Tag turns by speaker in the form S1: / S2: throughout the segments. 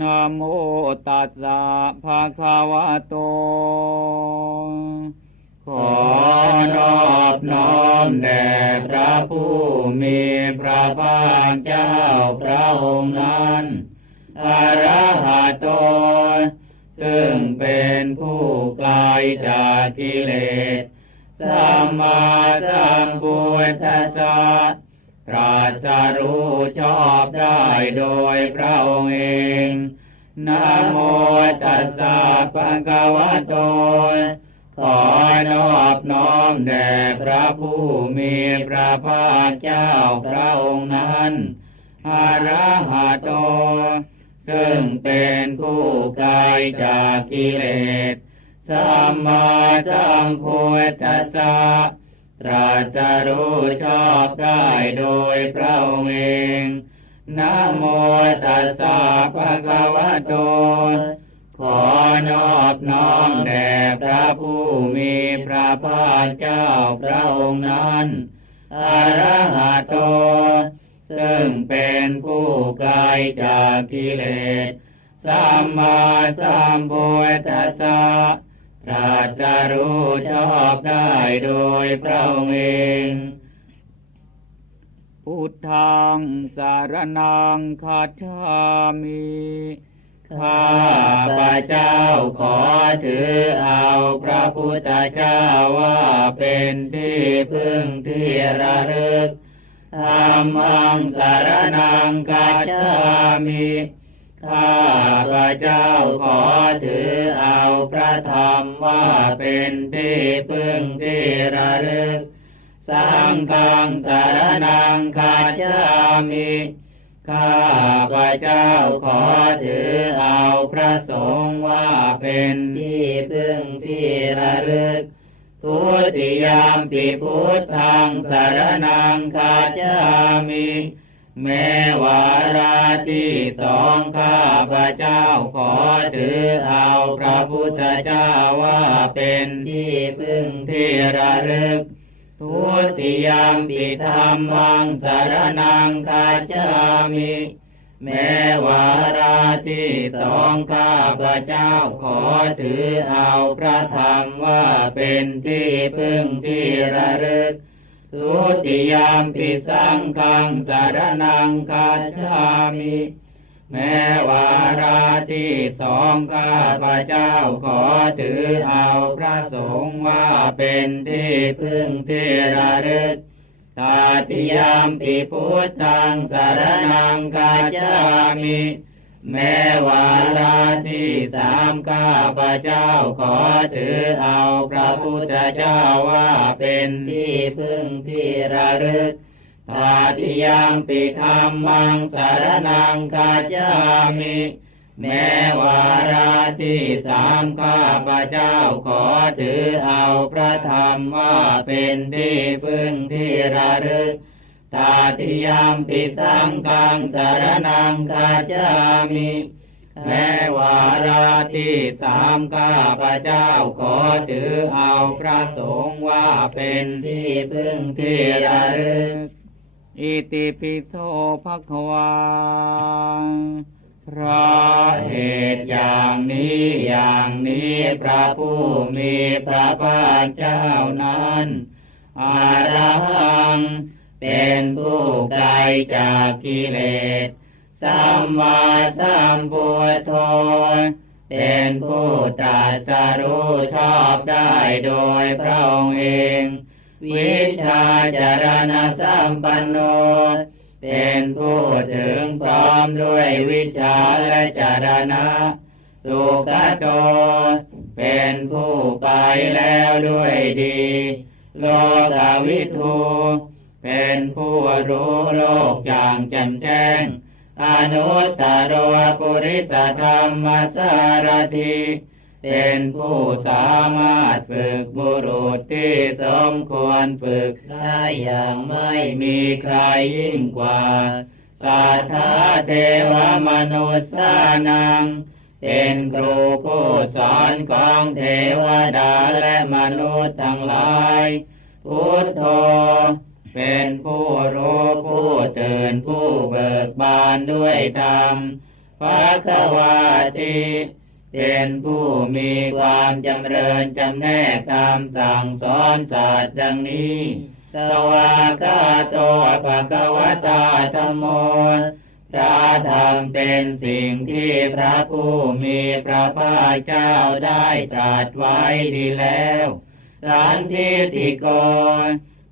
S1: นะโมตัสสะภะคะวะโต ขอนอบน้อมแด่พระผู้มีพระภาคเจ้าพระองค์นั้นอรหัตโต ซึ่งเป็นผู้ไกลจากกิเลสสัมมาสัมพุทธัสสะ ตรัสรู้ชอบได้โดยพระองค์เองนะโมตัสสะภะคะวะโต ขอนอบน้อมแด่พระผู้มีพระภาคเจ้าพระองค์นั้นอาระหะโต ซึ่งเป็นผู้ไกลจากกิเลส สัมมาสัมพุทธัสสะ ตรัสรู้ชอบได้โดยพระองค์เองนะโมตัสสะภะคะวะโต ขอนอบน้อมแด่พระผู้มีพระภาคเจ้าพระองค์นั้นอระหะโต ซึ่งเป็นผู้ไกลจากกิเลส สัมมาสัมพุทธัสสะ ตรัสรู้ชอบได้โดยพระองค์เองพุทธังสารนังคัจฉามิข้าพระเจ้าขอถือเอาพระพุทธเจ้าว่าเป็นที่พึ่งที่ระลึกธรรมังสารนังคัจฉามิ ข้าพระเจ้าขอถือเอาพระธรรมว่าเป็นที่พึ่งที่ระลึกสังฆังสารนังคัจามิข้าพระเจ้าขอถือเอาพระสงฆ์ว่าเป็นที่พึ่งที่ระลึกทุติยามปิพุทธังสารนังคัจามิ แม้วาระที่สองข้าพระเจ้าขอถือเอาพระพุทธเจ้าว่าเป็นที่พึ่งที่ระลึก ทุติยามปิธรรมังสารนังคาจามิแม้วาระที่สองข้าพระเจ้าขอถือเอาพระธรรมว่าเป็นที่พึ่งที่ระลึก ทุติยามปิสังฆังสารนังคาจามิ แม้วาระที่สองข้าพระเจ้าขอถือเอาพระสงฆ์ว่าเป็นที่พึ่งที่ระลึกตาติยามปิพุทธังสารนังคาจามิ แม้วาระที่สามข้าพระเจ้าขอถือเอาพระพุทธเจ้าว่าเป็นที่พึ่งที่ระลึกตาติยามปิธรรมังสารนังคาจามิ แม้วาระที่สามข้าพระเจ้าขอถือเอาพระธรรมว่าเป็นที่พึ่งที่ระลึก ตาติยามปิสังฆังสารนังคาจามิแม้วาระที่สามข้าพระเจ้าขอถือเอาพระสงฆ์ว่าเป็นที่พึ่งที่ระลึกอิติปิโสภควาเพราะเหตุอย่างนี้อย่างนี้พระผู้มีพระภาคเจ้านั้นอารัง เป็นผู้ไกลจากกิเลส สัมมาสัมพุทโธ เป็นผู้ตรัสรู้ชอบได้โดยพระองค์เอง วิชาจารณะสัมปันโน เป็นผู้ถึงพร้อมด้วยวิชาและจารณะ สุขโต เป็นผู้ไปแล้วด้วยดี โลกวิทู เป็นผู้รู้โลกอย่างแจ่มแจ้ง อนุตตรปุริสธรรมสารถิเป็นผู้สามารถฝึกบุรุษที่สมควรฝึกได้อย่างไม่มีใครยิ่งกว่าสัทธาเทวมนุษย์สานัง เป็นครูผู้สอนของเทวดาและมนุษย์ทั้งหลาย พุทโธ เป็นผู้รู้ผู้ตื่นผู้เบิกบานด้วยธรรมภะควาติเป็นผู้มีความจำเริญจำแนกคำสั่งสอนศาสตร์ดังนี้ สวากาโตภะคะวตาธรรมโมพระธรรมเป็นสิ่งที่พระผู้มีพระภาคเจ้าได้ตรัสไว้ดีแล้ว สันทิติโก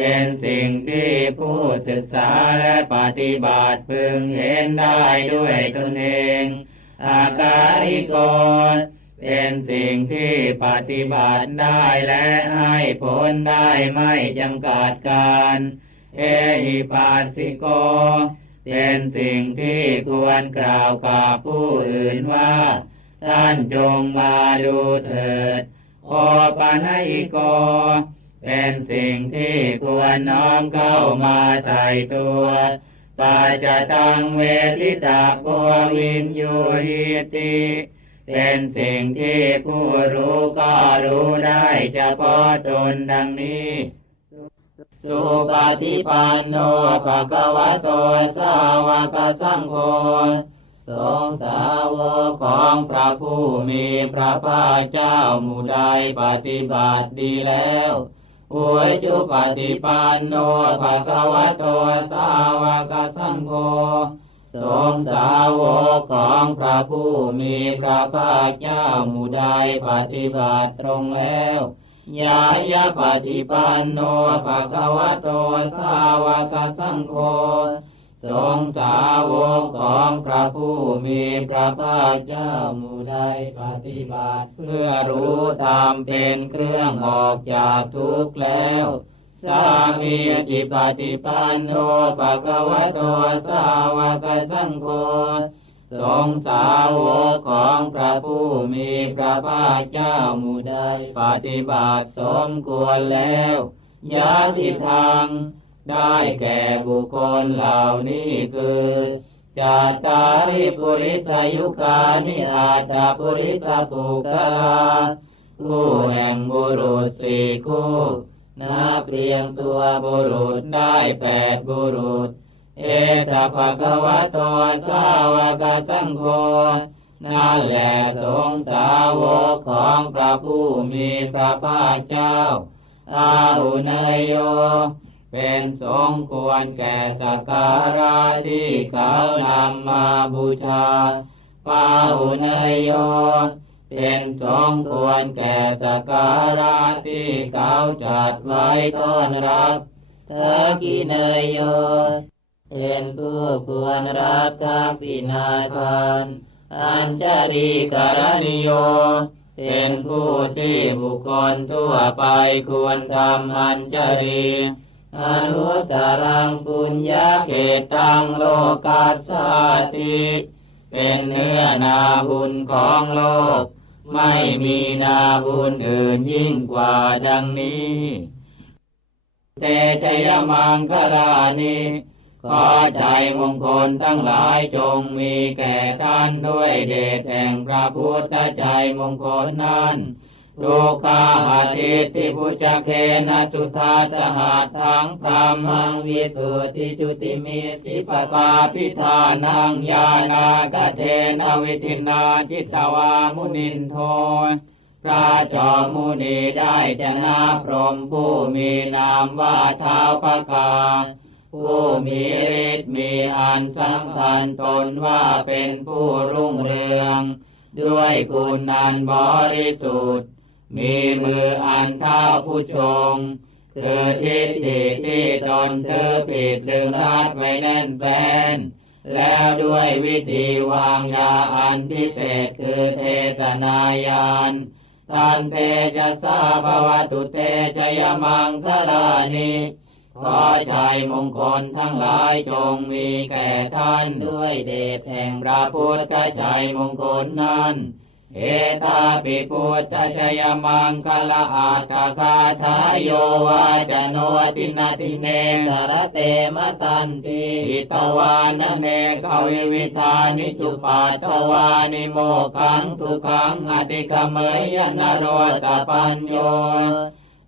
S1: เป็นสิ่งที่ผู้ศึกษาและปฏิบัติพึงเห็นได้ด้วยตนเองอาการิโกเป็นสิ่งที่ปฏิบัติได้และให้ผลได้ไม่จำกัดการ เอหิปัสสิโก เป็นสิ่งที่ควรกล่าวกับผู้อื่นว่า ท่านจงมาดูเถิดโอปัญญิโก เป็นสิ่งที่ควรน้อมเข้ามาใส่ตัวปัจจตังเวทิตาโพวินยูหิติเป็นสิ่งที่ผู้รู้ก็รู้ได้เฉพาะตนดังนี้ สุปฏิปันโนภะคะวะโตสาวกสังโฆสงสาวกของพระผู้มีพระภาคเจ้าหมู่ใดปฏิบัติดีแล้ว อวยจุปฏิปันโนภะคะวะโตสาวกสังโฆสงสาวกของพระผู้มีพระภาคเจ้าหมู่ใดปฏิบัติตรงแล้วยายาปฏิปันโนภะคะวะโตสาวกสังโฆ สงสาวกของพระผู้มีพระภาคเจ้ามู่ใดปฏิบัติ เพื่อรู้ตามเป็นเครื่องออกจากทุกข์แล้วสามีจิปฏิปันโนภะคะวะโตสาวกสังโฆสงสาวกของพระผู้มีพระภาคเจ้ามู่ใดปฏิบัติสมควรแล้วยาติทาง ได้แก่บุคคลเหล่านี้คือจาตาริปุริสายุคานิอาตาปุริสปุกราคู่แห่งบุรุษสี่คู่นับเรียงตัวบุรุษได้แปดบุรุษ เอตภะวะโตสาวกสังโฆนั่นแหละสงสาวกของพระผู้มีพระภาคเจ้าอาหุเนยโย เป็นสงควรแก่สักการะที่เขานำมาบูชาปาหุเนยโยเป็นสงควรแก่สักการะที่เขาจัดไว้ต้อนรับเธอกิเนยโยเป็นผู้ควรรับทักษิณาทานอัญชลีกรณิโย เป็นผู้ที่บุคคลทั่วไปควรทำอัญชลี อนุตตรังปุญญาเขตังโลกัสสาติเป็นเนื้อนาบุญของโลก ไม่มีนาบุญอื่นยิ่งกว่าดังนี้เตชยมังคลานิขอใจมงคลทั้งหลายจงมีแก่ท่านด้วยเดชแห่งพระพุทธใจมงคลนั้น ทุกขาอาทิตติพุจเคนะสุธาตหาทังพรหมังวิสุทธิจุติมิติปตาพิธานังญาณากเทนวิทินาจิตตวามุนินโทพระจอมมุนีได้ชนะพรหมผู้มีนามว่าเท้าพระกาผู้มีฤทธิ์มีอันสำคัญตนว่าเป็นผู้รุ่งเรือง ด้วยคุณอันบริสุทธิ์ มีมืออันเท่าผู้ชงคือทิฏฐิที่ตนเธอผิดลึงรัดไว้แน่นแฟน แล้วด้วยวิธีวางยาอันพิเศษคือเทศนายานทันเตจะสาภวตุเตชยมังคลานิขอชัยมงคลทั้งหลายจงมีแก่ท่านด้วยเดชแห่งพระพุทธชัยมงคลนั้น เอตาปิพุทธชยมังคลาอาคคาทายโยวาจโนตินาติเนสารเตมตันติอิตวานเนกวิวิธานิจุปัตตวานิโมขังสุขังอติกเมยนโรสปัญโย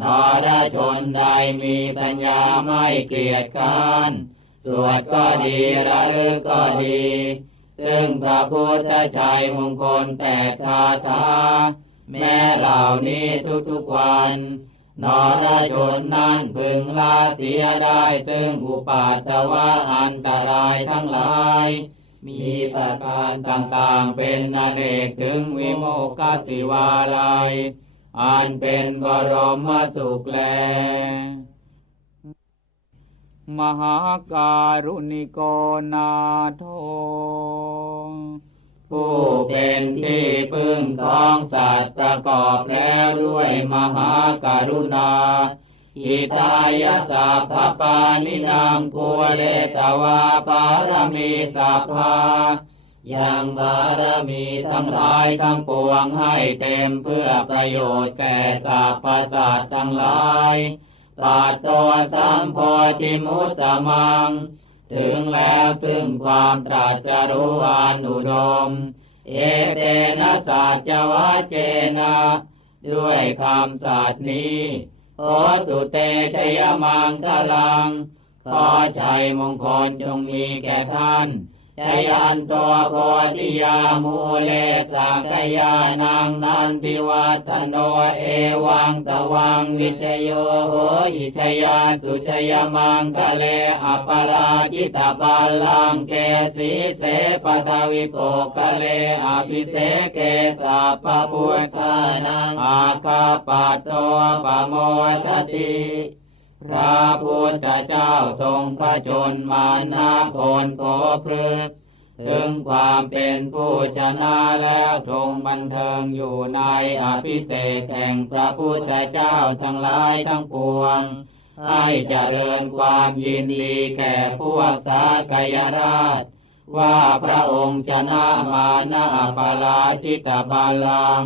S1: นรชนใดมีปัญญาไม่เกลียดค้านสวดก็ดีระลึกก็ดี ซึ่งพระพุทธชัยมงคลแปดคาถาแม้เหล่านี้ทุกๆวันนอรชนนั้นพึงละเสียได้ซึ่งอุปาทวะอันตรายทั้งหลาย มีประการต่างๆเป็นอเนกถึงวิโมกขสิวาลัย อันเป็นบรมสุขแล มหาการุณิโกนาโท ผู้เป็นที่พึ่งของสัตว์ประกอบแล้วด้วยมหาการุณาอิทายาสัพพปานินามภูเลตวาปารมีสัพพายังบารมีทั้งหลายทั้งปวงให้เต็มเพื่อประโยชน์แก่สัพพสัตว์ทั้งหลายปัตโตสัมโพธิมุตตมัง ถึงแล้วซึ่งความตรัสรู้อานุดม เอเตนะสัจวะเจนะ ด้วยคำสัตย์นี้โอตุเตชยมังคลัง ขอชัยมงคลจงมีแก่ท่าน ชยันตัวโพธิยามูเลสักยานังนันติวัตโนเอวังตวังวิชโยโหหิชยาสุชยมังคะเลอปราจิตาปาลังเกสีเสปทวิโปคะเลอภิเสเกสัพพุทธานังอาคาปะโตปโมทติ พระพุทธเจ้าทรงพระชนมานาโคนโกพฤกถึงความเป็นผู้ชนะแล้วทรงบันเทิงอยู่ในอภิเศษแห่งพระพุทธเจ้าทั้งหลายทั้งปวง ให้เจริญความยินดีแก่พวกสากยราช ว่าพระองค์ชนะมานาปาราชิตบาลัง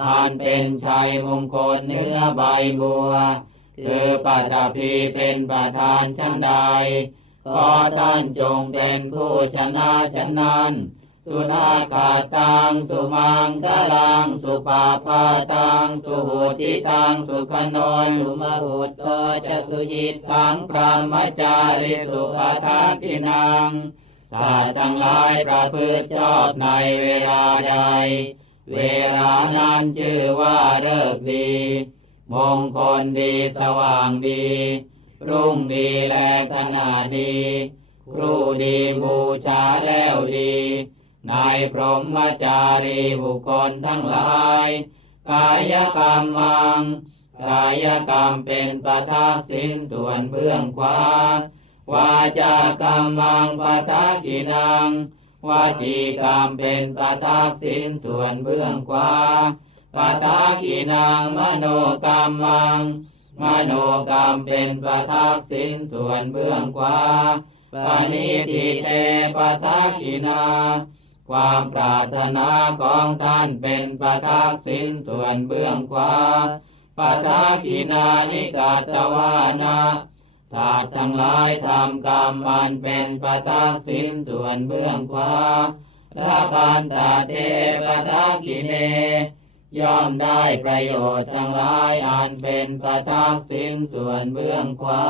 S1: อันเป็นชัยมงคลเนื้อใบบัว คือปัตภีเป็นประธานชั้นใด ขอท่านจงเป็นผู้ชนะชนั้น สุนาคาตัง สุมังคลัง สุปาปาตัง สุหุติตัง สุขโนยสุมหุตโตจะสุยิตตังพระมจาริสุปทากินังสัตว์ทั้งหลายประพฤติชอบในเวลาใด เวลานั้นชื่อว่าเลิกดี มงคลดีสว่างดี รุ่งดีแลขนาดดี ครูดีบูชาแล้วดีนายพรหมจารีบุคคลทั้งหลาย กายกรรมังกายกรรมเป็นประทักษิณส่วนเบื้องขวาวาจากรรมังปะทักขินังวาจีกรรมเป็นประทักษิณส่วนเบื้องขวา ปะทักขินังมโนกรรมัง มโนกรรมเป็นประทักษิณส่วนเบื้องขวาปานิทิเตปะทักขินา ความปรารถนาของท่านเป็นประทักษิณส่วนเบื้องขวาปะทักขินานิกาตวานาสัตว์ทั้งหลายทำกรรมมันเป็นประทักษิณส่วนเบื้องขวาละพันตาเทปทักขิเน ย่อมได้ประโยชน์ทั้งหลายอันเป็นประทักษิณส่วนเบื้องขวา